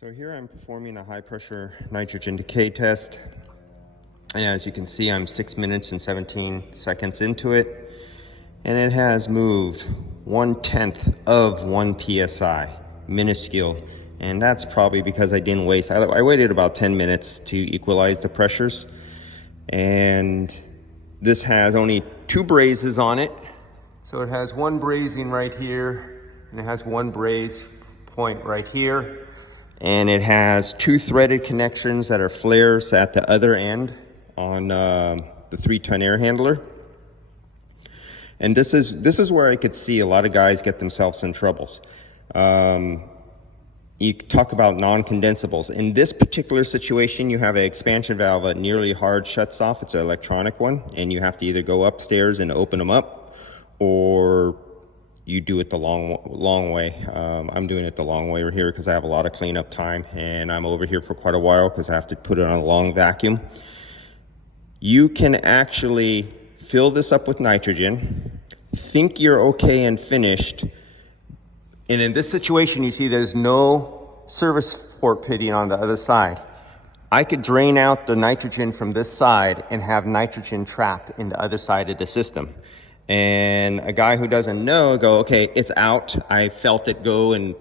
So here I'm performing a high pressure nitrogen decay test. And as you can see, I'm 6 minutes and 17 seconds into it. And it has moved 1/10 of 1 PSI, minuscule. And that's probably because I didn't waste, I waited about 10 minutes to equalize the pressures. And this has only 2 brazes on it. So it has 1 brazing right here, and it has 1 braze point right here. And it has 2 threaded connections that are flares at the other end on the 3-ton air handler. And this is where I could see a lot of guys get themselves in troubles. You talk about non-condensables. In this particular situation, you have an expansion valve that nearly hard shuts off. It's an electronic one, and you have to either go upstairs and open them up, or you do it the long way. I'm doing it the long way over here because I have a lot of cleanup time, and I'm over here for quite a while because I have to put it on a long vacuum. You can actually fill this up with nitrogen, think you're okay and finished, and in this situation you see there's no service port pitting on the other side. I could drain out the nitrogen from this side and have nitrogen trapped in the other side of the system. And a guy who doesn't know go, okay, it's out. I felt it go and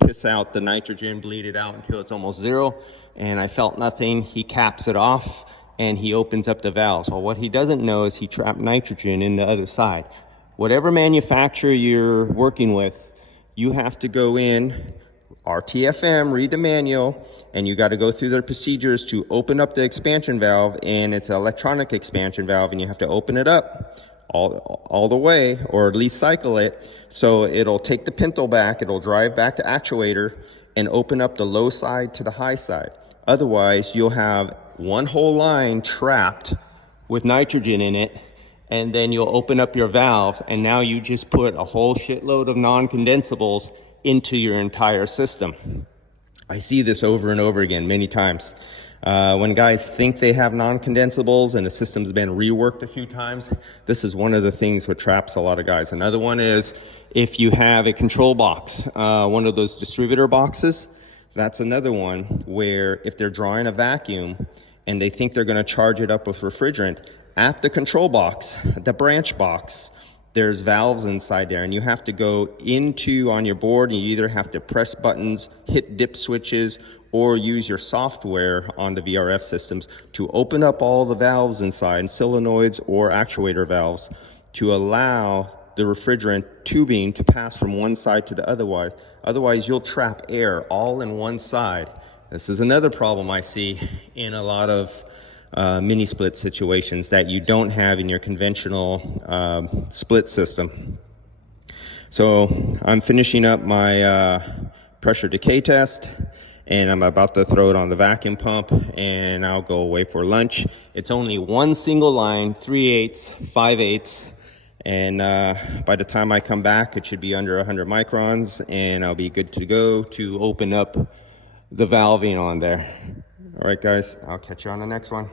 piss out the nitrogen, bleed it out until it's almost 0. And I felt nothing. He caps it off and he opens up the valves. Well, what he doesn't know is he trapped nitrogen in the other side. Whatever manufacturer you're working with, you have to go in, RTFM, read the manual, and you got to go through their procedures to open up the expansion valve. And it's an electronic expansion valve, and you have to open it up all the way, or at least cycle it, so it'll take the pintle back, it'll drive back to actuator and open up the low side to the high side. Otherwise, you'll have one whole line trapped with nitrogen in it, and then you'll open up your valves, and now you just put a whole shitload of non-condensables into your entire system. I see this over and over again many times. When guys think they have non-condensables and the system's been reworked a few times, this is one of the things that traps a lot of guys. Another one is if you have a control box, one of those distributor boxes, that's another one where if they're drawing a vacuum and they think they're going to charge it up with refrigerant, at the control box, the branch box, there's valves inside there, and you have to go into on your board, and you either have to press buttons, hit dip switches, or use your software on the VRF systems to open up all the valves inside, solenoids or actuator valves, to allow the refrigerant tubing to pass from one side to the other. Otherwise, you'll trap air all in one side. This is another problem I see in a lot of mini split situations that you don't have in your conventional split system. So I'm finishing up my pressure decay test, and I'm about to throw it on the vacuum pump, and I'll go away for lunch. It's only one single line, 3/8, 5/8, and by the time I come back, it should be under 100 microns, and I'll be good to go to open up the valving on there. All right, guys, I'll catch you on the next one.